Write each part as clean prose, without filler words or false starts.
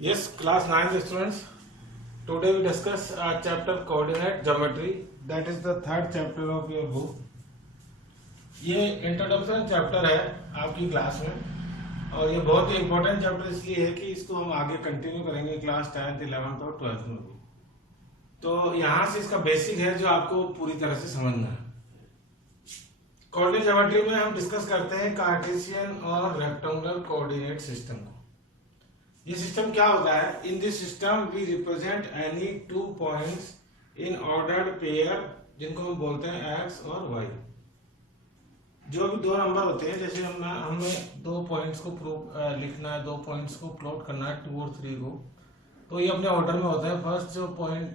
Yes, class 9th students. Today we discuss chapter coordinate geometry. That is the third chapter of your book. ये introduction chapter है आपकी class में और ये बहुत ही इंपॉर्टेंट चैप्टर इसलिए है कि इसको हम आगे कंटिन्यू करेंगे क्लास 10th 11th और 12th में भी। तो यहाँ से इसका बेसिक है जो आपको पूरी तरह से समझना है। कोऑर्डिनेट ज्योमेट्री में हम डिस्कस करते हैं कार्टेशियन और रेक्टेंगुलर कोऑर्डिनेट सिस्टम को। ये सिस्टम क्या होता है? In this system we represent any two points in ordered pair जिनको हम बोलते हैं एक्स और वाई। जो भी दो नंबर होते हैं, जैसे हमें दो पॉइंट्स को लिखना है, दो पॉइंट्स को प्लॉट करना है 2 और 3 को, तो ये अपने ऑर्डर में होता है। फर्स्ट जो पॉइंट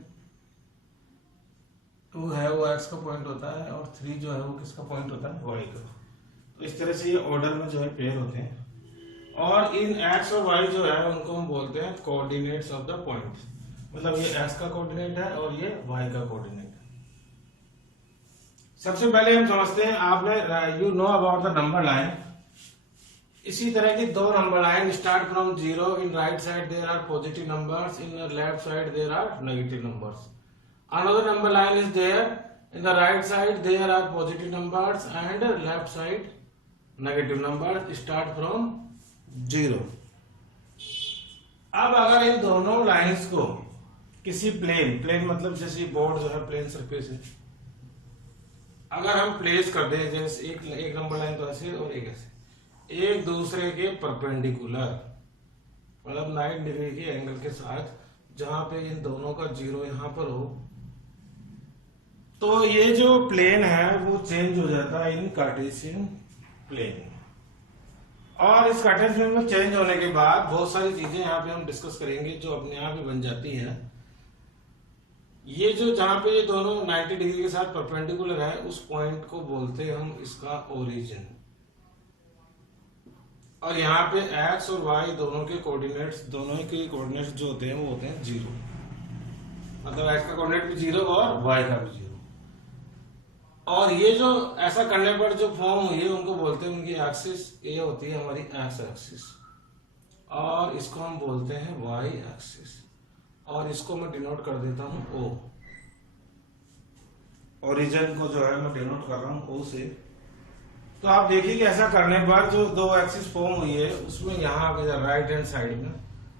2 है वो एक्स का पॉइंट होता है और 3 जो है वो किसका पॉइंट होता है? वाई का। तो इस तरह से ये ऑर्डर में जो है पेयर होते हैं और इन एक्स और वाई जो है उनको हम बोलते हैं कोऑर्डिनेट्स ऑफ द पॉइंट। मतलब ये एक्स का कोऑर्डिनेट है और ये वाई का कोऑर्डिनेट है। सबसे पहले हम समझते हैं, आपने you know about the number line. इसी तरह की दो number line start from 0। In right side there are positive numbers, in left side there are negative numbers. Another number line is there, in the right side there are positive numbers and left side negative numbers start from 0। अब अगर इन दोनों lines को किसी plane मतलब जैसे board जो है plane surface है, अगर हम प्लेस कर दें, जैसे एक नंबर लाइन तो ऐसे और एक ऐसे, एक दूसरे के परपेंडिकुलर, मतलब 90 डिग्री के एंगल के साथ, जहां पे इन दोनों का 0 यहां पर हो, तो ये जो प्लेन है वो चेंज हो जाता है इन कार्टेशियन प्लेन। और इस कार्टेशियन में चेंज होने के बाद बहुत सारी चीजें यहाँ पे हम डिस्कस करेंगे जो अपने आप ही बन जाती है। ये जो जहां पे ये दोनों 90 डिग्री के साथ परपेंडिकुलर है, उस पॉइंट को बोलते हैं हम इसका ओरिजिन। और यहाँ पे एक्स और वाई दोनों के कोऑर्डिनेट्स जो होते हैं वो होते हैं 0। मतलब एक्स का कोऑर्डिनेट भी 0 और वाई का भी 0। और ये जो ऐसा करने पर जो फॉर्म हुई है उनको बोलते हैं, उनकी एक्सिस ये होती है हमारी एक्स एक्सिस, और इसको हम बोलते हैं वाई एक्सिस, और इसको मैं डिनोट कर देता हूं ओ। ओरिजिन को जो है मैं डिनोट कर रहा हूं ओ से। तो आप देखिए कि ऐसा करने पर जो दो एक्सिस फॉर्म हुई है उसमें यहाँ पे राइट हैंड साइड में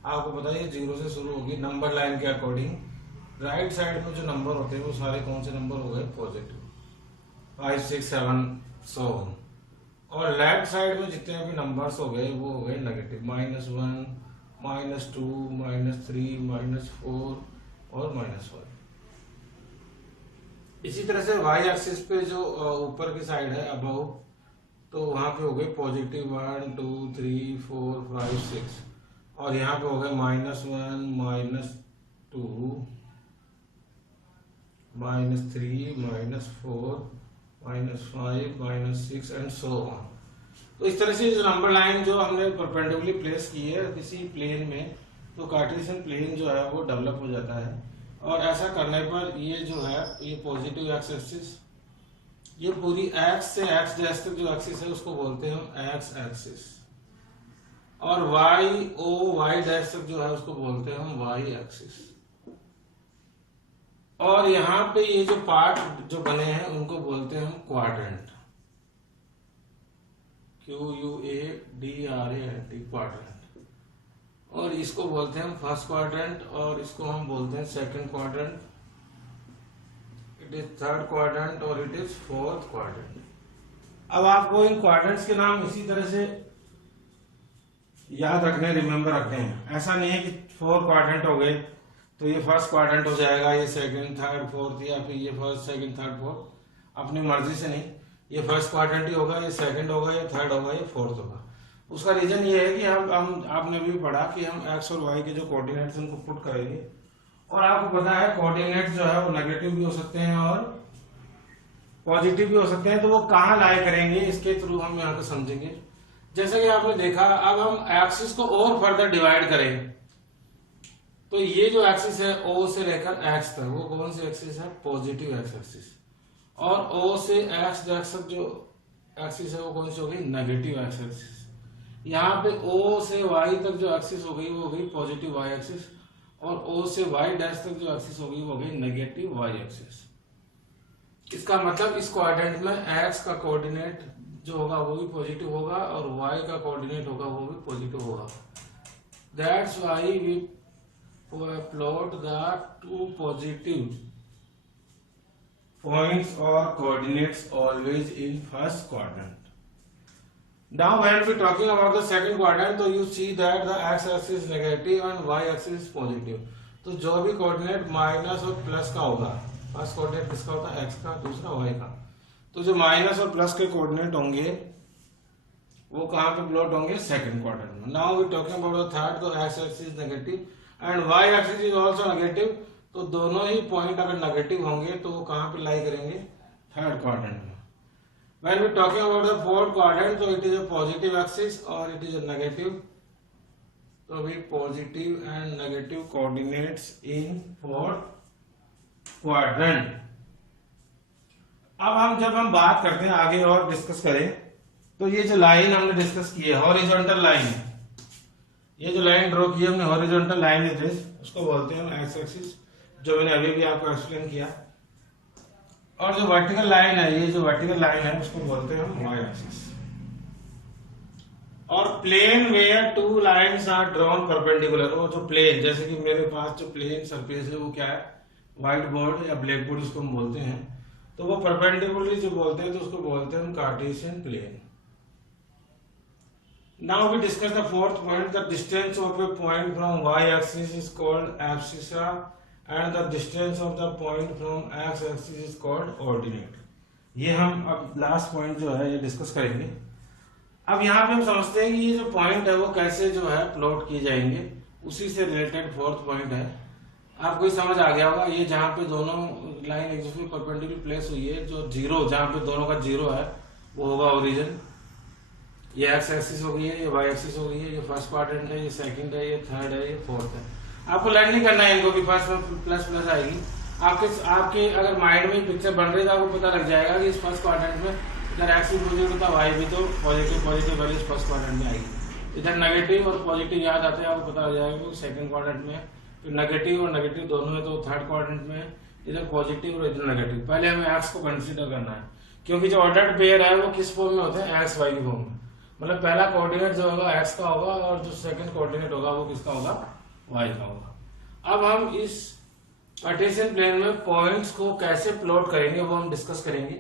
आपको पता है 0 से शुरू होगी नंबर लाइन के अकॉर्डिंग। राइट साइड में जो नंबर होते हैं वो सारे कौन से नंबर हो गए? Positive, 5 6 7 so on. और लेफ्ट साइड में जितने भी नंबर्स हो गए वो हो गए नेगेटिव, -1 -2 -3 -4 और -1। इसी तरह से वाई एक्सिस पे जो ऊपर की साइड है अबव, तो वहां पे हो गए पॉजिटिव 1 2 3 4 5 6, और यहाँ पे हो गए -1 -2 -3 -4 -5 -6 एंड सो ऑन। तो इस तरह से जो नंबर लाइन जो हमने परपेंडिकुलरली प्लेस की है किसी प्लेन में, तो कार्टेशियन प्लेन जो है वो डेवलप हो जाता है। और ऐसा करने पर ये जो है ये पॉजिटिव एक्स एक्सिस, ये पूरी एक्स से एक्स डैश तक जो एक्सिस है उसको बोलते हैं हम एक्स एक्सिस, और वाई ओ वाई डैश तक जो है उसको बोलते हैं हम वाई एक्सिस। और यहाँ पे ये जो पार्ट जो बने हैं उनको बोलते हैं हम क्वाड्रेंट, QUADRANT क्वाड्रेंट। और इसको बोलते हैं हम फर्स्ट क्वाड्रेंट, और इसको हम बोलते हैं second quadrant, it is third quadrant, और इट इज फोर्थ क्वाड्रेंट। अब आपको इन क्वाड्रेंट्स के नाम इसी तरह से याद रखने, रिमेम्बर रखने हैं। ऐसा नहीं है कि 4 क्वाड्रेंट हो गए तो ये फर्स्ट क्वाड्रेंट हो जाएगा, ये सेकंड थर्ड फोर्थ, या फिर ये फर्स्ट सेकंड थर्ड फोर्थ। अपनी मर्जी से नहीं, ये फर्स्ट क्वाड्रेंट ही होगा, ये सेकंड होगा, ये थर्ड होगा, ये फोर्थ होगा। उसका रीजन ये है कि हम आपने भी पढ़ा कि हम एक्स और वाई के जो कोऑर्डिनेट्स उनको पुट करेंगे, और आपको पता है कोऑर्डिनेट्स जो है वो नेगेटिव भी हो सकते हैं और पॉजिटिव भी हो सकते हैं। तो वो कहाँ लाई करेंगे इसके थ्रू हम यहाँ पे समझेंगे। जैसे कि आपने देखा, अब हम एक्सिस को और फर्दर डिवाइड करें तो ये जो एक्सिस है ओ से लेकर एक्स तक, वो कौन सी एक्सिस है? Positive x axis. और ओ से एक्स तक जो एक्सिस है वो कौन सी होगी? Negative X axis. यहाँ पे O से Y तक जो एक्सिस हो गई वो हो गई पॉजिटिव Y एक्सिस, और O से Y डैश तक जो एक्सिस होगी वो हो गई नेगेटिव Y एक्सिस। इसका मतलब इस क्वाड्रेंट में X का कोऑर्डिनेट जो होगा वो भी पॉजिटिव होगा और Y का कोऑर्डिनेट होगा वो भी पॉजिटिव होगा। That's why we plot the two positive points or coordinates always in first quadrant. Now when we talking about the second quadrant, so you see that the x-axis is negative and y-axis is positive. तो जो भी coordinate minus और plus का होगा, first coordinate किसका होता है, x का, दूसरा y का, तो जो माइनस और प्लस के कोऑर्डिनेट होंगे वो कहाँ पे प्लॉट होंगे, सेकंड क्वाड्रेंट में। Now we talking about the third, तो x-axis is negative and y-axis is also negative, तो दोनों ही पॉइंट अगर नेगेटिव होंगे तो वो कहाँ पे लाई करेंगे, थर्ड क्वाड्रेंट में। When we talking about the fourth quadrant, so it is a positive axis or it is a negative, so we positive and negative coordinates in fourth quadrant। अब जब हम बात करते हैं आगे और डिस्कस करें, तो ये जो लाइन हमने डिस्कस की है हॉरिजॉन्टल लाइन, ये जो लाइन ड्रॉ की है हमने हॉरिजॉन्टल लाइन इट इज, उसको बोलते हैं हम एक्स एक्सिस, जो मैंने अभी भी आपको एक्सप्लेन किया। और जो वर्टिकल लाइन है, ये जो वर्टिकल लाइन है उसको बोलते हैं हम वाई एक्सिस। और plane where two lines are drawn perpendicular, वो जो प्लेन, जैसे कि मेरे पास जो प्लेन सरफेस है वो क्या है, व्हाइट बोर्ड या ब्लैक बोर्ड उसको हम बोलते हैं, तो वो परपेंडिकुलरली जो बोलते हैं तो उसको बोलते हैं हम Cartesian plane. Now we discuss the fourth point, the distance of a point from y-axis is called abscissa and the distance of the point from x-axis is called ordinate। ये हम अब लास्ट पॉइंट जो है ये discuss करेंगे। अब यहाँ पे हम समझते हैं कि ये जो पॉइंट है वो कैसे जो है प्लॉट किए जाएंगे, उसी से रिलेटेड फोर्थ पॉइंट है। आपको समझ आ गया होगा, ये जहाँ पे दोनों लाइन एक दूसरे परपेंडिकुलर प्लेस हुई है, जो जीरो जहाँ पे दोनों का जीरो है वो होगा ओरिजिन। ये एक्स एक्सिस हो गई है, ये वाई एक्सिस हो गई है, ये फर्स्ट क्वाड्रेंट है, ये सेकंड है, ये थर्ड है, ये फोर्थ है। आपको लर्न नहीं करना है इनको भी, फर्स्ट में प्लस प्लस आएगी। आपके अगर माइंड में पिक्चर बन रही है तो आपको पता लग जाएगा कि इस फर्स्ट क्वाड्रेंट में इधर एक्स भी पॉजिटिव था, वाई भी, तो positive positive value first quadrant में आएगी। इधर नेगेटिव और पॉजिटिव याद आते हैं, आपको पता लग जाएगा कि सेकंड क्वाड्रेंट में, तो नेगेटिव और नेगेटिव दोनों है तो थर्ड क्वाड्रेंट में, इधर पॉजिटिव और इधर नेगेटिव। पहले हमें एक्स को कंसिडर करना है, क्योंकि जो ऑर्डर्ड पेयर है वो किस फॉर्म में होते हैं, एक्स वाई की फॉर्म में। मतलब पहला कोऑर्डिनेट जो होगा एक्स का होगा और जो सेकंड कोऑर्डिनेट होगा वो किसका होगा, वाई का होगा। अब हम इस कार्टेशियन प्लेन में पॉइंट्स को कैसे प्लॉट करेंगे वो हम डिस्कस करेंगे,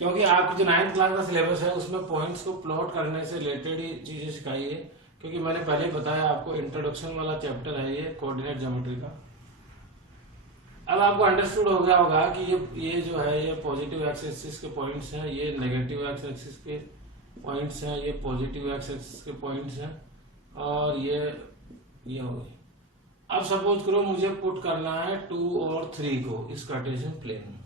क्योंकि आपकी जो 9th क्लास का सिलेबस है उसमें पॉइंट्स को प्लॉट करने से रिलेटेड ही चीजें सिखाई है, क्योंकि मैंने पहले बताया आपको इंट्रोडक्शन वाला चैप्टर है ये कोऑर्डिनेट ज्योमेट्री का। अब आपको अंडरस्टूड हो गया होगा कि ये जो है ये पॉजिटिव एक्स एक्सिस के पॉइंट्स हैं, ये नेगेटिव एक्स एक्सिस के पॉइंट्स हैं, ये पॉजिटिव एक्स एक्सिस के पॉइंट्स हैं, और ये हो गई। अब सपोज करो मुझे पुट करना है 2 और 3 को इस कार्टेशियन प्लेन में।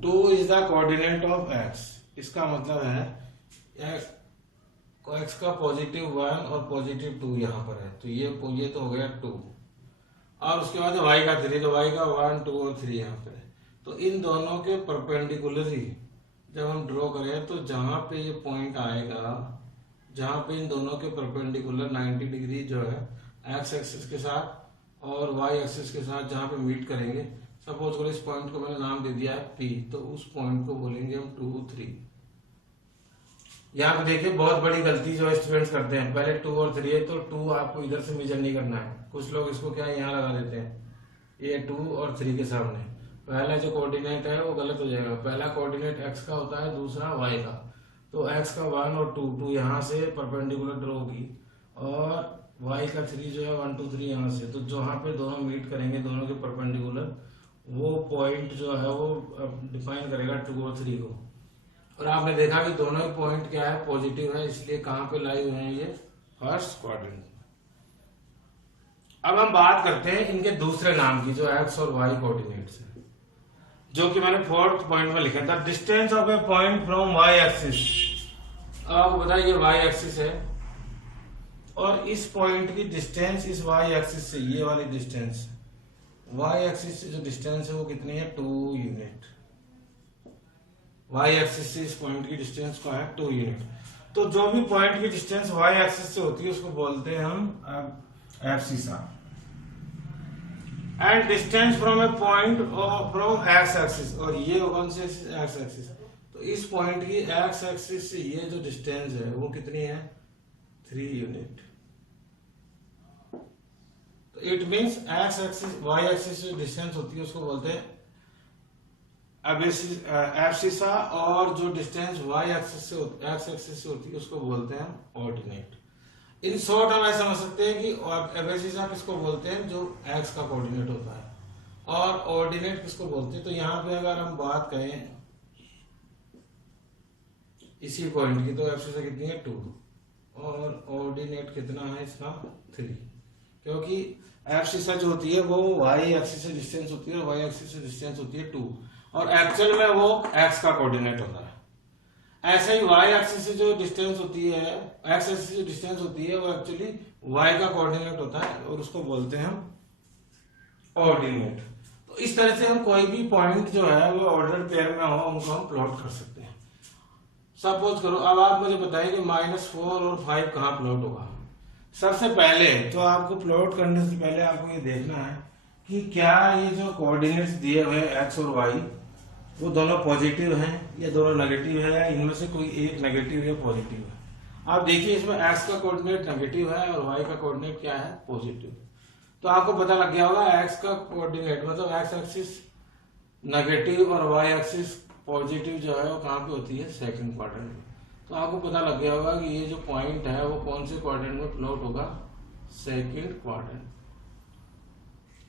2 is the coordinate of x, इसका मतलब है एक्स का पॉजिटिव 1 और पॉजिटिव 2 यहाँ पर है, तो ये तो हो गया 2, और उसके बाद वाई का 3, तो वाई का 1 2 और 3 यहाँ पर है। तो इन दोनों के परपेंडिकुलरली जब हम ड्रॉ करें तो जहां पे ये पॉइंट आएगा, जहां पे इन दोनों के परपेंडिकुलर 90 डिग्री जो है एक्स एक्सिस के साथ और वाई एक्सिस के साथ जहां पे मीट करेंगे, सपोज करो इस पॉइंट को मैंने नाम दे दिया है पी, तो उस पॉइंट को बोलेंगे हम 2 3। यहाँ पे देखिए बहुत बड़ी गलती जो स्टूडेंट्स करते हैं, पहले 2 और 3 है तो 2 आपको इधर से मेजर नहीं करना है, कुछ लोग इसको क्या यहाँ लगा देते हैं, ये 2 और 3 के सामने पहला जो कोऑर्डिनेट है वो गलत हो जाएगा। पहला कोऑर्डिनेट एक्स का होता है, दूसरा वाई का, तो एक्स का 1 और 2 यहाँ से परपेंडिकुलर ड्रॉ होगी, और वाई का 3 जो है 1 2 3 यहाँ से, तो जहाँ पे दोनों मीट करेंगे दोनों के परपेंडिकुलर, वो पॉइंट जो है वो डिफाइन करेगा 2 और 3 को। और आपने देखा कि दोनों ही पॉइंट क्या है, पॉजिटिव है, इसलिए कहाँ पे लाई हुए हैं, ये फर्स्ट क्वाड्रेंट। अब हम बात करते हैं इनके दूसरे नाम की, जो एक्स और वाई कोऑर्डिनेट्स है, जो कि मैंने फोर्थ पॉइंट में लिखा था। Distance of a point from Y axis, आपको बताइए ये वाई एक्सिस है और इस पॉइंट की डिस्टेंस इस वाई एक्सिस से, ये वाली डिस्टेंस वाई एक्सिस से जो डिस्टेंस है वो कितनी है, 2 यूनिट। वाई एक्सिस से इस पॉइंट की डिस्टेंस को है 2 यूनिट। तो जो भी पॉइंट की डिस्टेंस वाई एक्सिस से होती है उसको बोलते हैं हम abscissa. And distance from A point from x axis, और ये कौन से एक्स एक्सिस, तो इस पॉइंट की एक्स एक्सिस से ये जो डिस्टेंस है वो कितनी है 3 यूनिट। तो it means X axis Y axis से डिस्टेंस होती है उसको बोलते हैं एब्सिसा, और जो डिस्टेंस वाई एक्सिस से एक्स एक्सिस से होती है उसको बोलते हैं ऑर्डिनेट। इन शॉर्ट हम ऐसा समझ सकते हैं कि एब्सिसा किसको बोलते हैं, जो एक्स का कोऑर्डिनेट होता है, और ऑर्डिनेट किसको बोलते हैं। तो यहाँ पे अगर हम बात करें इसी पॉइंट की, तो एब्सिसा कितनी है 2, और ऑर्डिनेट कितना है इसका 3, क्योंकि एब्सिसा जो होती है वो वाई एक्सिस से डिस्टेंस होती है, और वाई एक्सिस से डिस्टेंस होती है 2, और एक्चुअल में वो एक्स का कोऑर्डिनेट होता है। ऐसे ही वाई एक्सिस से जो डिस्टेंस होती है, एक्स एक्सिस से जो डिस्टेंस होती है वो एक्चुअली वाई का कोऑर्डिनेट होता है, और उसको बोलते हैं हम ऑर्डिनेट। तो इस तरह से हम कोई भी पॉइंट जो है वो ऑर्डर पेयर में हो उनको हम प्लॉट कर सकते हैं। सपोज करो, अब आप मुझे बताइए कि -4 और 5 कहाँ प्लॉट होगा। सबसे पहले तो आपको प्लॉट करने से पहले आपको ये देखना है कि क्या ये जो कोऑर्डिनेट्स दिए हुए एक्स और वाई वो दोनों पॉजिटिव हैं या दोनों नेगेटिव है, या इनमें से कोई एक नेगेटिव या पॉजिटिव है। आप देखिए इसमें एक्स का कोऑर्डिनेट नेगेटिव है और वाई का कोऑर्डिनेट क्या है पॉजिटिव। तो आपको पता लग गया होगा एक्स का कोऑर्डिनेट मतलब एक्स एक्सिस नेगेटिव और वाई एक्सिस पॉजिटिव जो है वो कहाँ पे होती है सेकंड क्वाड्रेंट में। तो आपको पता लग गया होगा कि ये जो पॉइंट है वो कौन से क्वाड्रेंट में प्लॉट होगा, सेकंड क्वाड्रेंट।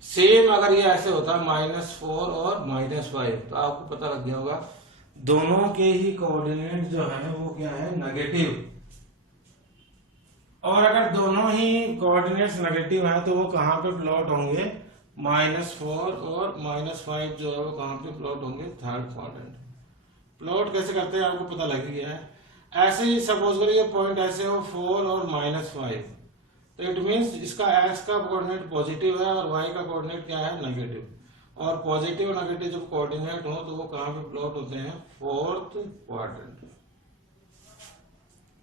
सेम अगर ये ऐसे होता -4 और -5 तो आपको पता लग गया होगा दोनों के ही कोऑर्डिनेट जो है वो क्या है नेगेटिव, और अगर दोनों ही कोऑर्डिनेट्स नेगेटिव हैं तो वो कहाँ पे प्लॉट होंगे, -4 और -5 जो है वो कहाँ पे प्लॉट होंगे थर्ड क्वाड्रेंट। प्लॉट कैसे करते हैं आपको पता लग गया है। ऐसे ही सपोज करिए ये पॉइंट ऐसे हो 4 और -5, तो इट मींस इसका x का कोऑर्डिनेट पॉजिटिव है और y का कोऑर्डिनेट क्या है नेगेटिव, और पॉजिटिव और नेगेटिव जब कोऑर्डिनेट हो तो वो कहाँ पे प्लॉट होते हैं फोर्थ क्वाड्रेंट।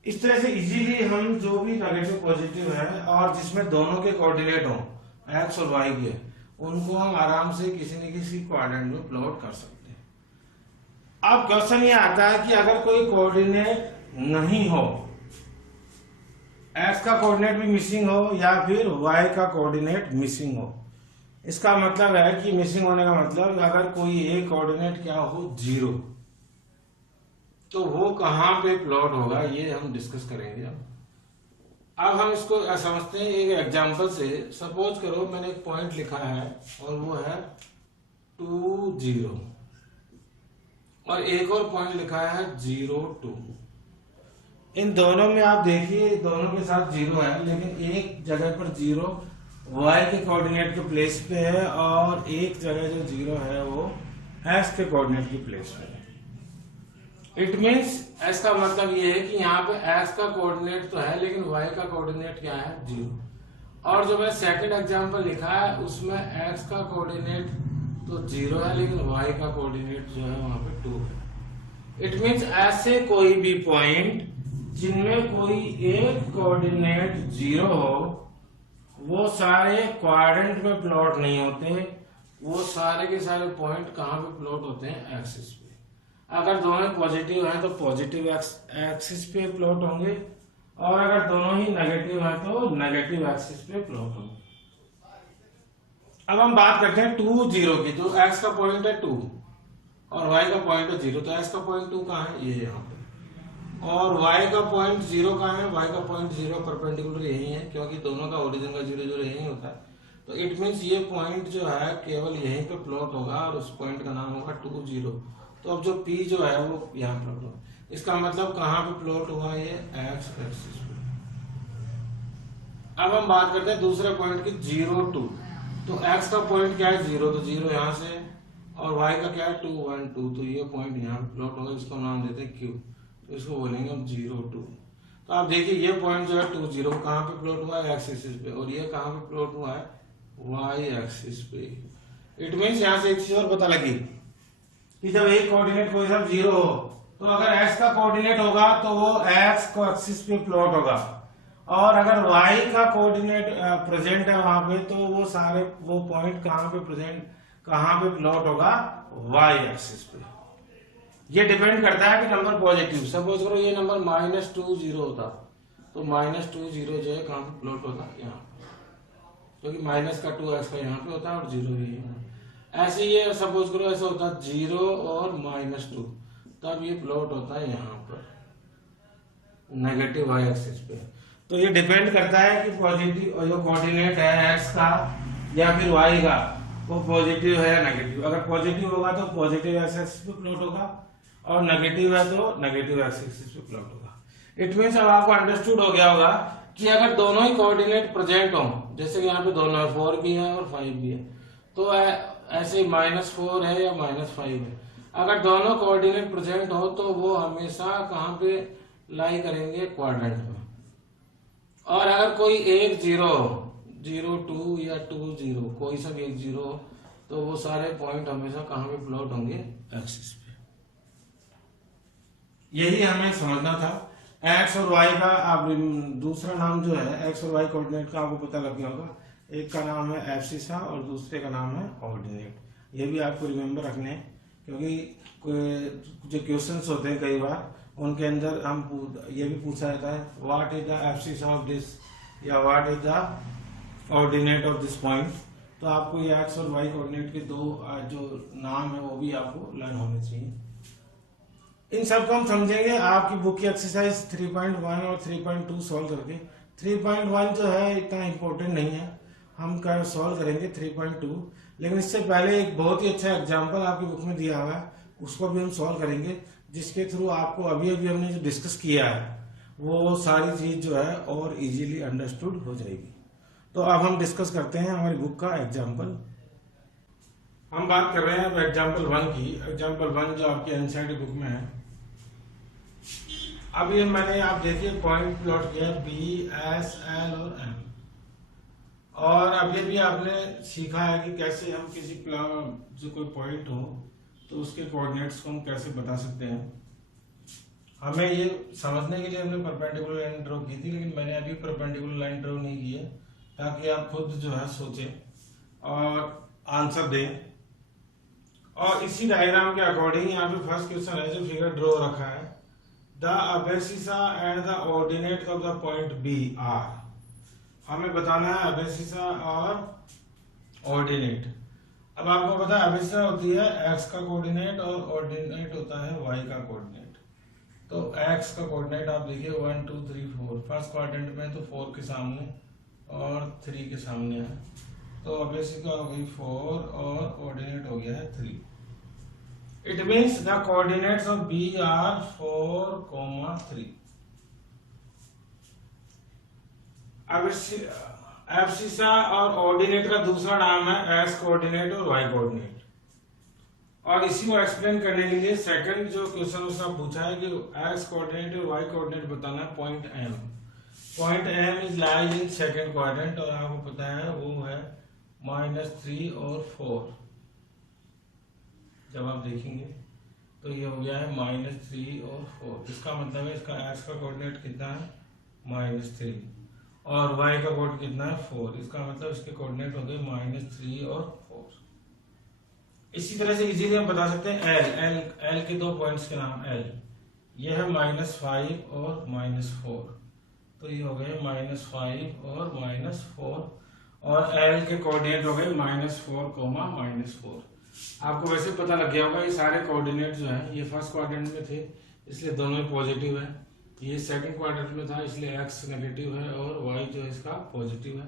इस तरह से इजीली हम जो भी नेगेटिव पॉजिटिव है और जिसमें दोनों के कोऑर्डिनेट हो x और y के, उनको हम आराम से किसी न किसी क्वाड्रेंट में प्लॉट कर सकते हैं। अब क्वेश्चन ये आता है कि अगर कोई कोऑर्डिनेट नहीं हो, x का कोऑर्डिनेट भी मिसिंग हो या फिर y का कोऑर्डिनेट मिसिंग हो, इसका मतलब है कि मिसिंग होने का मतलब अगर कोई एक कोऑर्डिनेट क्या हो 0, तो वो कहां पे प्लॉट होगा ये हम डिस्कस करेंगे। अब हम इसको समझते हैं एक एग्जांपल से। सपोज करो मैंने एक पॉइंट लिखा है और वो है 2 0, और एक और पॉइंट लिखा है 0 2। इन दोनों में आप देखिए दोनों के साथ 0 है, लेकिन एक जगह पर 0 y के कोऑर्डिनेट के प्लेस पे है और एक जगह जो 0 है वो x के कोऑर्डिनेट के प्लेस पे है। इट मींस x का मतलब ये है कि यहाँ पे x का कोऑर्डिनेट तो है लेकिन y का कोऑर्डिनेट क्या है 0, और जो मैं सेकंड एग्जांपल लिखा है उसमें x का कोऑर्डिनेट तो 0 है लेकिन y का कोऑर्डिनेट जो है वहां पे 2 है। इट मींस ऐसे कोई भी पॉइंट जिनमें कोई एक कोऑर्डिनेट 0 हो वो सारे क्वाड्रेंट में प्लॉट नहीं होते, वो सारे के सारे पॉइंट कहाँ पे प्लॉट होते हैं एक्सिस पे। अगर दोनों पॉजिटिव हैं तो पॉजिटिव एक्सिस पे प्लॉट होंगे, और अगर दोनों ही नेगेटिव हैं तो नेगेटिव एक्सिस पे प्लॉट होंगे। अब हम बात करते हैं 2 0 की। तो x का पॉइंट है 2 और y का पॉइंट है 0, तो x का पॉइंट 2 कहाँ है, ये यहाँ पे, और y का पॉइंट 0 कहाँ है, y का पॉइंट 0 परपेंडिकुलर यही है क्योंकि दोनों का ओरिजिन का 0 0 यही होता है। तो इट मींस ये पॉइंट जो है केवल यहीं पे प्लॉट होगा और उस पॉइंट का नाम होगा 2 0। तो अब जो P जो है वो यहाँ प्लॉट होगा, इसका मतलब कहाँ पे प्लॉट हुआ ये x एक्सिस पे। अब हम बात करते हैं दूसरे पॉइंट की 0 2। तो x का पॉइंट क्या है 0, तो 0 यहाँ से, और y का क्या है 2 1 2, तो ये पॉइंट यहाँ पे प्लॉट होगा, इसको नाम देते हैं Q, तो इसको बोलेंगे हम 0 2। तो आप देखिए ये पॉइंट जो है 2 0 कहाँ पे प्लॉट हुआ है x एक्सिस पे, और ये कहाँ पे प्लॉट हुआ है y एक्सिस पे। इट मींस यहाँ से एक चीज और पता लगी कि जब एक कोऑर्डिनेट कोई सब 0 हो तो अगर x का कोऑर्डिनेट होगा तो वो x को एक्सिस पे प्लॉट होगा, और अगर y का कोऑर्डिनेट प्रेजेंट है वहां पे तो वो सारे वो पॉइंट कहां पे प्रेजेंट कहां पे प्लॉट होगा, y एक्सिस पे। ये डिपेंड करता है कि नंबर पॉजिटिव, सपोज करो ये नंबर -2 0 होता तो -2 0 जो है कहां पे प्लॉट होता, यहाँ, क्योंकि माइनस का 2x का यहाँ पे होता है और 0 भी है। ऐसे ये सपोज करो ऐसा होता 0 और -2, तब ये प्लॉट होता है यहाँ पर नेगेटिव y एक्सिस पे। तो ये डिपेंड करता है कि पॉजिटिव जो कोऑर्डिनेट है x का या फिर y का वो पॉजिटिव है या नेगेटिव। अगर पॉजिटिव होगा तो पॉजिटिव x एक्सिस पे प्लॉट होगा, और नेगेटिव है तो नेगेटिव x एक्सिस पे प्लॉट होगा। इट मींस अब आपको अंडरस्टूड हो गया होगा कि अगर दोनों ही कोऑर्डिनेट प्रेजेंट हो, जैसे कि यहाँ पे दोनों 4 भी है और 5 भी है, तो ऐसे -4 है या -5 है, अगर दोनों कोऑर्डिनेट प्रेजेंट हो तो वो हमेशा कहाँ पे लाई करेंगे, क्वाड्रेंट में। और अगर कोई एक 0 0 2 या 2 0 कोई सा भी एक 0 हो तो वो सारे पॉइंट हमेशा कहाँ पे प्लॉट होंगे, एक्सिस पे। यही हमें समझना था। एक्स और वाई का आप दूसरा नाम जो है एक्स और वाई कोऑर्डिनेट का आपको पता लग गया होगा। एक का नाम है एब्सिसा और दूसरे का नाम है ऑर्डिनेट। ये भी आपको रिमेम्बर रखने हैं, क्योंकि जो क्वेश्चंस होते हैं कई बार उनके अंदर हम ये भी पूछा जाता है what is the abscissa of this या what is the ordinate of this point. तो आपको ये एक्स और वाई कोऑर्डिनेट के दो जो नाम है वो भी आपको लर्न होने चाहिए। इन सबको हम समझेंगे आपकी बुक की एक्सरसाइज 3.1 और 3.2 सॉल्व करके। 3.1 जो है इतना इम्पोर्टेंट नहीं है, हम सॉल्व करेंगे 3.2, लेकिन इससे पहले एक बहुत ही अच्छा एग्जाम्पल आपकी बुक में दिया हुआ है, उसको भी हम सॉल्व करेंगे, जिसके थ्रू आपको अभी अभी हमने जो डिस्कस किया है वो सारी चीज जो है और इजीली अंडरस्टूड हो जाएगी। तो अब हम डिस्कस करते हैं हमारी बुक का एग्जाम्पल। हम बात कर रहे हैं अब एग्जाम्पल 1 की। एग्जाम्पल 1 जो आपकी एनसीईआरटी बुक में है। अब ये मैंने आप देखिए पॉइंट प्लॉट किया बी, एस, एल और एम, और अभी भी आपने सीखा है कि कैसे हम किसी जो कोई पॉइंट हो तो उसके कोऑर्डिनेट्स को हम कैसे बता सकते हैं। हमें ये समझने के लिए हमने परपेंडिकुलर लाइन ड्रॉ की थी, लेकिन मैंने अभी परपेंडिकुलर लाइन ड्रॉ नहीं की है, ताकि आप खुद जो है सोचें और आंसर दें। और इसी डायग्राम के अकॉर्डिंग यहाँ पे फर्स्ट क्वेश्चन है जो फिगर ड्रॉ रखा है, the abscissa and the ordinate of the point B are. हमें बताना है एबेसिसा और ऑर्डिनेट। अब आपको पता है एबेसिसा होती है एक्स का कोऑर्डिनेट और ऑर्डिनेट होता है वाई का कोऑर्डिनेट। तो एक्स का कोऑर्डिनेट आप देखिए 1 2 3 4, फर्स्ट क्वाड्रेंट में तो 4 के सामने और 3 के सामने है, तो एबेसिसा हो गई 4 और ऑर्डिनेट हो गया है 3। It means the coordinates of B are 4, 3. अब एब्सिसा और ऑर्डिनेट का दूसरा नाम है एस कोऑर्डिनेट और वाई कोऑर्डिनेट। और इसी को एक्सप्लेन करने के लिए सेकंड जो क्वेश्चन उसने पूछा है कि एक्स कोऑर्डिनेट और वाई कोऑर्डिनेट बताना है point M. Point M is lies in second quadrant, और आपको पता है वो है -3 और 4। जब आप देखेंगे तो ये हो गया है -3 और 4। इसका मतलब है इसका एक्स का कोऑर्डिनेट कितना है -3 और वाई का कोऑर्डिनेट कितना है 4। इसका मतलब इसके कोऑर्डिनेट हो गए -3 और 4। इसी तरह से इजीली हम बता सकते हैं एल के दो पॉइंट्स के नाम एल, ये है -5 और -4, तो ये हो गए -5 और -4, और एल के कोऑर्डिनेट हो गए -4, -4। आपको वैसे पता लग गया होगा ये सारे कोऑर्डिनेट जो है ये फर्स्ट क्वाड्रेंट में थे इसलिए दोनों पॉजिटिव है, ये सेकंड क्वाड्रेंट में था इसलिए एक्स नेगेटिव है और वाई जो है इसका पॉजिटिव है।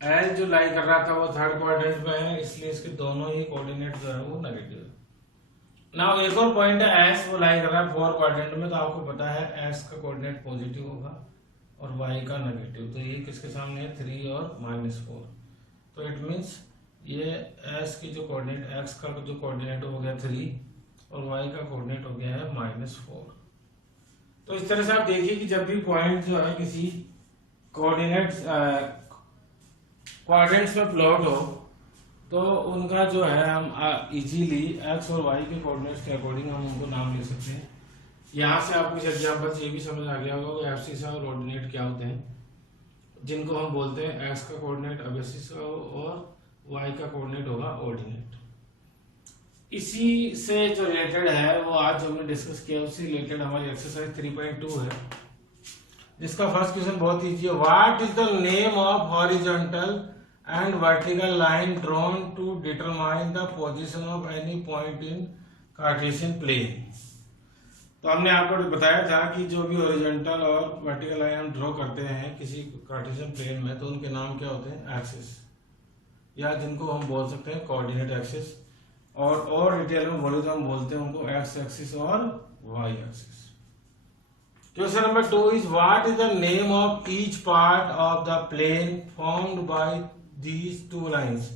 एल जो लाई कर रहा था वो थर्ड क्वाड्रेंट में है इसलिए इसके दोनों ही कोऑर्डिनेट जो है वो नेगेटिव है। नाउ एक और पॉइंट है एस, वो लाई कर रहा है फोर्थ क्वाड्रेंट में, तो आपको पता है एस का कोऑर्डिनेट पॉजिटिव होगा और वाई का नेगेटिव, तो ये किसके सामने है 3 और -4। तो इट मीन्स ये एस की जो कोऑर्डिनेट एक्स का जो कोऑर्डिनेट हो गया 3 और वाई का कोऑर्डिनेट हो गया है -4। तो इस तरह से आप देखिए कि जब भी पॉइंट जो है किसी कोऑर्डिनेट्स में प्लॉट हो तो उनका जो है हम इजीली एक्स और वाई के कोऑर्डिनेट्स के अकॉर्डिंग हम उनको नाम ले सकते हैं। यहाँ से आपको इस एग्जाम्पल से ये भी समझ आ गया होगा कि एब्सिसा और ऑर्डिनेट क्या होते हैं, जिनको हम बोलते हैं एक्स का कोऑर्डिनेट एब्सिसा और वाई का कोऑर्डिनेट होगा ऑर्डिनेट। इसी से जो रिलेटेड है वो आज हमने डिस्कस किया, उससे रिलेटेड हमारी एक्सरसाइज 3.2 है, जिसका फर्स्ट क्वेश्चन बहुत इजी है। What is the name of horizontal and vertical line drawn to determine the position of any point in Cartesian plane. तो हमने आपको बताया था कि जो भी हॉरिजॉन्टल और वर्टिकल लाइन हम ड्रॉ करते हैं किसी कार्टेशियन प्लेन में, तो उनके नाम क्या होते हैं, एक्सिस, या जिनको हम बोल सकते हैं कोऑर्डिनेट एक्सिस, और डिटेल में बोले तो हम बोलते हैं उनको एक्स एक्सिस और Y axis. Question number 2 is what is the name of each part of the plane formed by these two lines.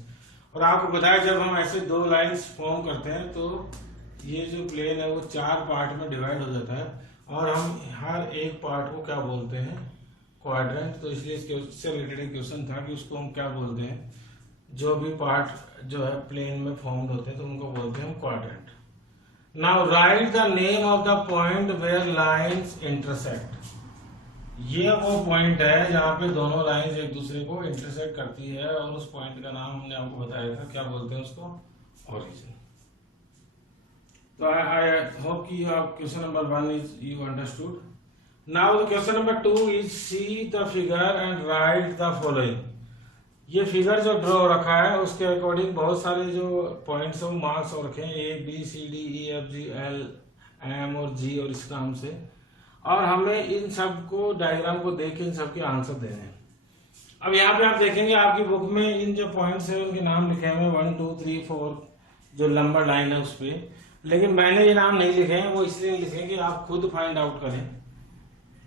और आपको बताया जब हम ऐसे दो लाइंस फॉर्म करते हैं तो ये जो प्लेन है वो 4 पार्ट में डिवाइड हो जाता है, और हम हर एक पार्ट को क्या बोलते हैं, क्वाड्रेंट। तो इसलिए इससे रिलेटेड क्वेश्चन था कि उसको हम क्या बोलते हैं, जो भी पार्ट जो है प्लेन में फॉर्म्ड होते हैं तो उनको बोलते हैं हम quadrant. Now write the name of the point where lines intersect. ये वो पॉइंट है जहां पे दोनों लाइंस एक दूसरे को इंटरसेक्ट करती है, और उस पॉइंट का नाम हमने आपको बताया था, क्या बोलते हैं उसको, ओरिजिन। तो आई होप कि आप question number 1 is you understood. Now the question number 2 is see the figure and right the following. ये फिगर जो ड्रॉ रखा है उसके अकॉर्डिंग बहुत सारे जो पॉइंट्स हैं वो मार्क्स हो रखे हैं, A B C D E F G L M और जी, और इस नाम से, और हमें इन सब को डायग्राम को देख के इन सब के आंसर देने हैं। अब यहाँ पे आप देखेंगे आपकी बुक में इन जो पॉइंट्स हैं उनके नाम लिखे हुए 1 2 3 4 जो लंबर लाइन है उस पर, लेकिन मैंने ये नाम नहीं लिखे हैं, वो इसलिए लिखे कि आप खुद फाइंड आउट करें।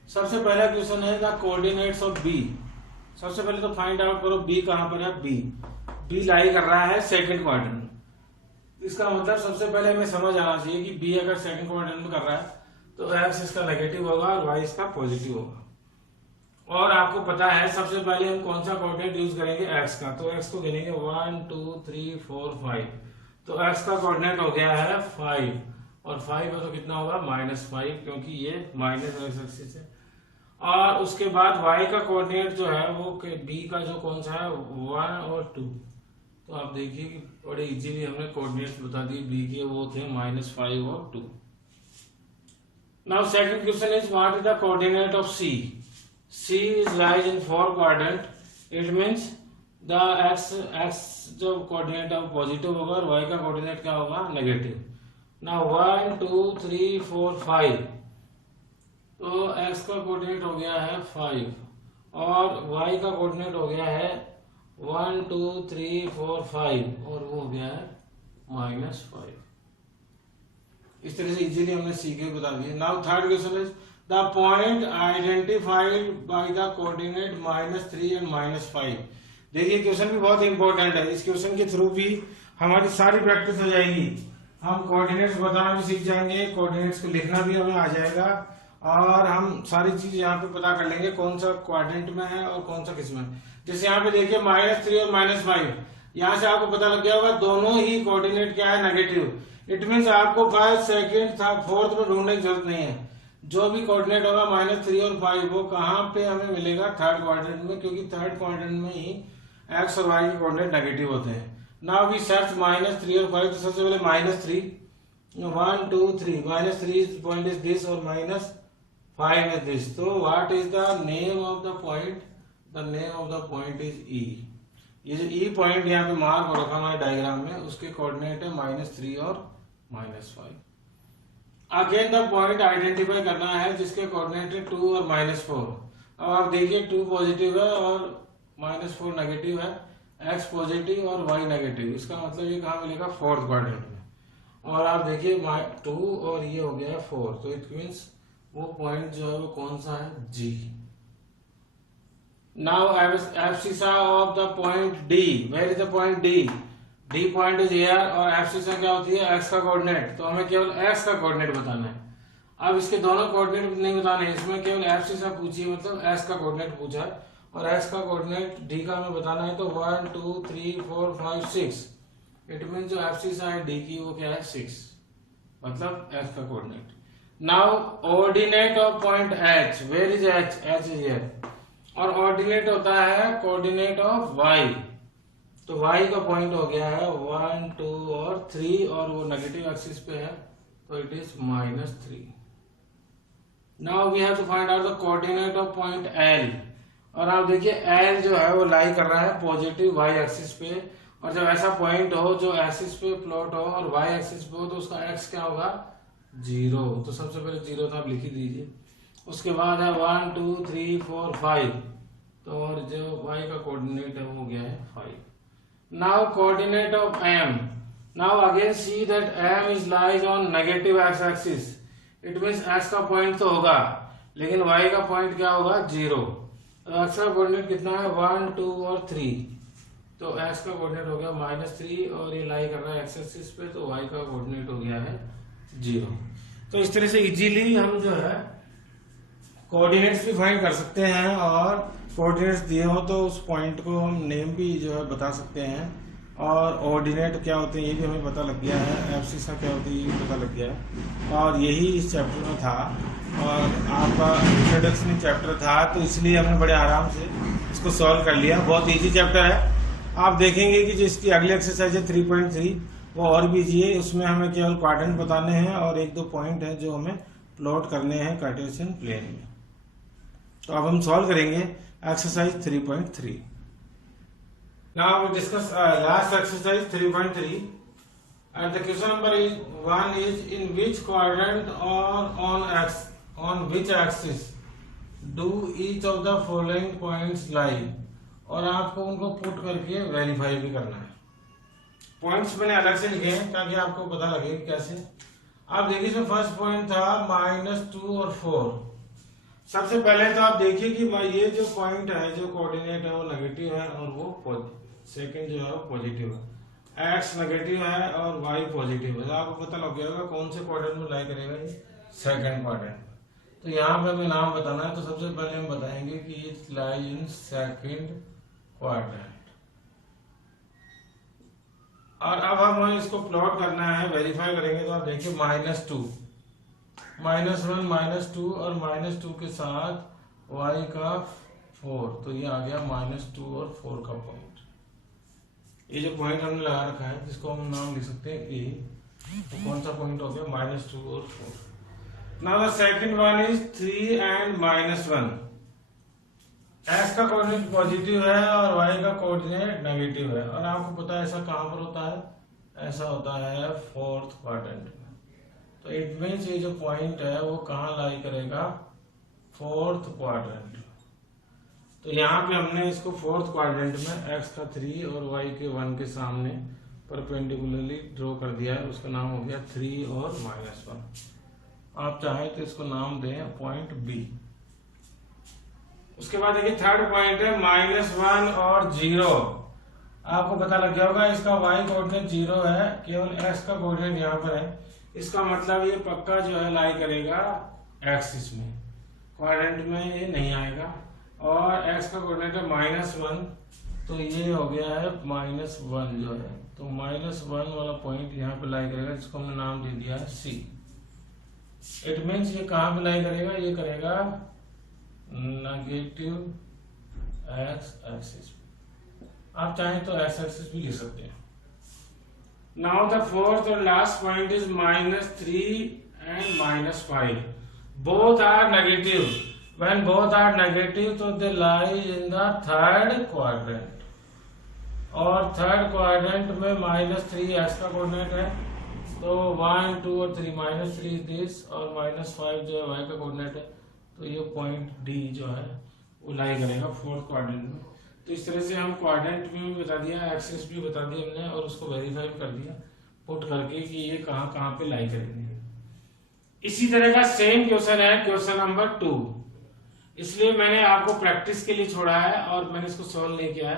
सबसे पहला क्वेश्चन है द कोऑर्डिनेट्स ऑफ बी। सबसे पहले तो फाइंड आउट करो बी कहां पर है, बी लाई कर रहा है सेकंड क्वाड्रेंट। इसका मतलब सबसे पहले हमें समझ आना चाहिए कि बी अगर सेकंड क्वाड्रेंट में कर रहा है तो एक्स इसका नेगेटिव होगा और वाई इसका पॉजिटिव होगा। और आपको पता है सबसे पहले हम कौन सा कोऑर्डिनेट यूज करेंगे, एक्स का। तो एक्स को गिनेंगे 1 2 3 4 5, तो एक्स का कोऑर्डिनेट हो गया है 5, और 5 है तो कितना होगा -5, क्योंकि ये माइनस एक्स एक्सिस है। और उसके बाद y का कोऑर्डिनेट जो है वो b का जो कौन सा है 1 और 2। तो आप देखिए कि बड़े इजीली हमने कोऑर्डिनेट्स बता दिए b के, वो थे -5 और 2। Now second question is what is the coordinate of c। c is lies in 4 quadrant, it means the x जो कोऑर्डिनेट है पॉजिटिव होगा और y का कोऑर्डिनेट क्या होगा, नेगेटिव। नाउ 1 2 3 4 5, तो x का कोऑर्डिनेट हो गया है 5 और y का कोऑर्डिनेट हो गया है 1 2 3 4 5, और वो हो गया है -5। इस तरह से इजीली हमने सी के बता दिए। Now third question is the point identified by the coordinate -3 and -5। देखिए क्वेश्चन भी बहुत इंपॉर्टेंट है, इस क्वेश्चन के थ्रू भी हमारी सारी प्रैक्टिस हो जाएगी। हम कोऑर्डिनेट्स बताना भी सीख जाएंगे, कोऑर्डिनेट्स को लिखना भी हमें आ जाएगा, और हम सारी चीज यहाँ पे पता कर लेंगे कौन सा क्वाड्रेंट में है और कौन सा किस में। जैसे यहाँ पे देखिए -3 और -5, यहाँ से आपको पता लग गया होगा दोनों ही कोऑर्डिनेट क्या है, नेगेटिव। इट मींस आपको फर्स्ट सेकंड थर्ड फोर्थ में ढूंढने की जरूरत नहीं है। जो भी कोऑर्डिनेट होगा -3 और 5 वो कहाँ पे हमें मिलेगा, थर्ड क्वाड्रेंट में, क्योंकि थर्ड क्वाड्रेंट में ही एक्स और वाई के कोऑर्डिनेट नेगेटिव होते हैं। नाउ वी सर्च -3 और 5, तो सबसे पहले -3 1 2 3 -3 पॉइंट इज दिस और -5 is this. So what is the name of the point? The name of the point is E. ये जो E पॉइंट यहाँ पे मार्क हो रखा हमारे डायग्राम में, उसके कोऑर्डिनेट है -3 और -5। अगेन द पॉइंट आइडेंटिफाई करना है जिसके कोऑर्डिनेट है 2 और -4। अब आप देखिए 2 पॉजिटिव है और -4 नेगेटिव है, x पॉजिटिव और y नेगेटिव। इसका मतलब ये कहाँ मिलेगा, फोर्थ क्वाड्रेंट में। और आप देखिए 2 और ये हो गया है 4, तो इट मीन्स वो पॉइंट जो है वो कौन सा है, G। Now abscissa of the point D, where is the point D? D point is here, और एब्सिसा क्या होती है, x का कोऑर्डिनेट। तो हमें केवल x का कोऑर्डिनेट बताना है। अब इसके दोनों कोऑर्डिनेट नहीं बताने, इसमें केवल एब्सिसा पूछी है, मतलब x का कोऑर्डिनेट पूछा है, और x का कोऑर्डिनेट D का हमें बताना है। तो 1 2 3 4 5 6, इट मीन जो एक्सिस है डी की वो क्या है 6, मतलब एक्स का coordinate. Now ordinate of point H, where is H? H is here. और ऑर्डिनेट होता है कोऑर्डिनेट ऑफ वाई, तो वाई का पॉइंट हो गया है 1 2 और 3 और वो नेगेटिव एक्सिस पे है, तो it is -3। Now we have to find out the coordinate of point L. और आप देखिए एल जो है वो लाई कर रहा है पॉजिटिव वाई एक्सिस पे, और जब ऐसा पॉइंट हो जो एक्सिस पे प्लॉट हो और वाई एक्सिस पे हो तो उसका एक्स क्या होगा? 0। तो सबसे पहले 0 तो आप लिख ही दीजिए। उसके बाद है 1 2 3 4 5, तो और जो वाई का कोऑर्डिनेट है वो हो गया है 5। Now coordinate of M. Now again see that M is lies on negative X axis, it means X का पॉइंट तो होगा लेकिन वाई का पॉइंट क्या होगा? 0। तो एक्स का कोऑर्डिनेट कितना है? 1 2 और 3, तो एक्स का कोऑर्डिनेट हो गया -3 और ये लाई कर रहा है एक्स एक्सिस पे, तो वाई का कोऑर्डिनेट हो गया है 0। तो इस तरह से इजीली हम जो है कोऑर्डिनेट्स भी फाइंड कर सकते हैं, और कोऑर्डिनेट्स दिए हो तो उस पॉइंट को हम नेम भी जो है बता सकते हैं, और ऑर्डिनेट क्या होते हैं ये भी हमें पता लग गया है, एब्सिसा क्या होती है ये भी पता लग गया है। और यही इस चैप्टर में था, और आपका इंट्रोडक्शन चैप्टर था, तो इसलिए हमने बड़े आराम से इसको सॉल्व कर लिया। बहुत ईजी चैप्टर है। आप देखेंगे कि जो इसकी अगली एक्सरसाइज है 3.3 वो और भी इजी है। उसमें हमें केवल क्वाड्रेंट बताने हैं और 1-2 पॉइंट है जो हमें प्लॉट करने हैं कार्टेशियन प्लेन में। तो अब हम सॉल्व करेंगे exercise 3.3। Now we discuss last exercise 3.3, and the question number 1 is in which quadrant or on which axis do each of the following points lie, और आपको उनको पुट करके वेरीफाई भी करना है। पॉइंट्स मैंने अलग से लिखे हैं ताकि आपको पता लगे कैसे। आप देखिए इसमें फर्स्ट पॉइंट था -2 और 4। सबसे पहले तो आप देखिए कि ये जो पॉइंट है जो कोऑर्डिनेट है वो नेगेटिव है और वो सेकंड जो है वो पॉजिटिव है। एक्स नेगेटिव है और वाई पॉजिटिव है, तो आपको पता लग गया कौन से क्वाड्रेंट में लाई करेगा ये? Second quadrant. तो यहाँ पे हमें नाम बताना है, तो सबसे पहले हम बताएंगे कि it lie in second quadrant. और अब हमें इसको प्लॉट करना है, वेरीफाई करेंगे। तो आप देखिए -2 -1 -2 और -2 के साथ y का 4, तो ये आ गया -2 और 4 का पॉइंट। ये जो पॉइंट हमने लगा रखा है जिसको हम नाम लिख सकते हैं ए, तो कौन सा पॉइंट हो गया? -2 और 4। Now the second one is 3 and -1। X का कोऑर्डिनेट पॉजिटिव है और वाई का कोऑर्डिनेट नेगेटिव है, और आपको पता है ऐसा कहां पर होता है? ऐसा होता है फोर्थ क्वाड्रेंट में। तो इट मीन्स ये जो पॉइंट है वो कहां लाई करेगा? Fourth quadrant. तो यहाँ पे हमने इसको फोर्थ क्वाड्रेंट में एक्स का 3 और वाई के 1 के सामने परपेंडिकुलरली ड्रॉ कर दिया है, उसका नाम हो गया 3 और -1। आप चाहें तो इसको नाम दें पॉइंट बी। उसके बाद देखिए थर्ड पॉइंट है -1 और 0। आपको पता लग गया होगा इसका वाई कोऑर्डिनेट 0 है, केवल एक्स का कोऑर्डिनेट यहाँ पर है। इसका मतलब ये पक्का जो है लाई करेगा एक्सिस में, क्वाड्रेंट में ये नहीं आएगा। और x का कोऑर्डिनेट है -1, तो ये हो गया है -1 जो है, तो -1 वाला पॉइंट यहाँ पे लाई करेगा, जिसको हमने नाम दे दिया है C। इट मीन्स ये कहाँ पे लाई करेगा? ये करेगा नेगेटिव x एक्सिस। आप चाहें तो x एक्सिस भी लिख सकते हैं। नाउ द फोर्थ और last point is -3 and -5। Both are negative. When both are negative, तो they lie in the third quadrant। और थर्ड क्वाड्रेंट में -3 एक्स का कोऑर्डिनेट है, तो 1 2 और 3 -3 इज दिस, और -5 जो है वाई का कोऑर्डिनेट है, तो ये पॉइंट डी जो है वो लाई करेगा फोर्थ क्वाड्रेंट में। तो इस तरह से हम क्वाड्रेंट में भी बता दिया, एक्सिस भी बता दिया हमने, और उसको वेरीफाई भी कर दिया पुट करके कि ये कहाँ कहाँ पे लाई करेंगे। इसी तरह का सेम क्वेश्चन है क्वेश्चन नंबर 2, इसलिए मैंने आपको प्रैक्टिस के लिए छोड़ा है और मैंने इसको सॉल्व नहीं किया है,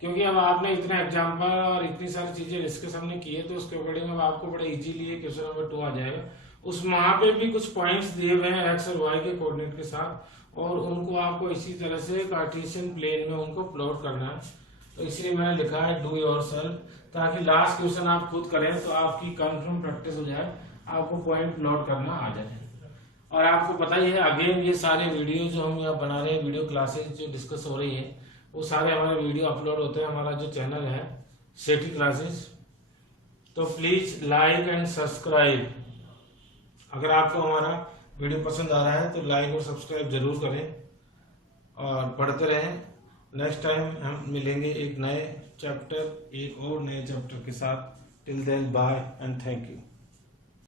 क्योंकि अब आपने इतने एग्जाम्पल और इतनी सारी चीजें डिस्कस हमने की है, तो उसके अकॉर्डिंग अब आपको बड़े इजीली ये क्वेश्चन नंबर 2 आ जाएगा। उस वहां पे भी कुछ पॉइंट्स दिए हुए हैं एक्स और वाई के कोऑर्डिनेट के साथ, और उनको आपको इसी तरह से कार्टेशियन प्लेन में उनको प्लॉट करना है। तो इसलिए मैंने लिखा है डू योर सेल्फ, ताकि लास्ट क्वेश्चन आप खुद करें तो आपकी कंफर्म प्रैक्टिस हो जाए, आपको पॉइंट नोट करना आ जाए। और आपको पता ही है अगेन ये सारे वीडियो जो हम यहाँ बना रहे हैं, वीडियो क्लासेस जो डिस्कस हो रही है, वो सारे हमारे वीडियो अपलोड होते हैं हमारा जो चैनल है सेठी क्लासेस। तो प्लीज लाइक एंड सब्सक्राइब। अगर आपको हमारा वीडियो पसंद आ रहा है तो लाइक और सब्सक्राइब जरूर करें और पढ़ते रहें। नेक्स्ट टाइम हम मिलेंगे एक नए चैप्टर, एक और नए चैप्टर के साथ। Till then bye and thank you.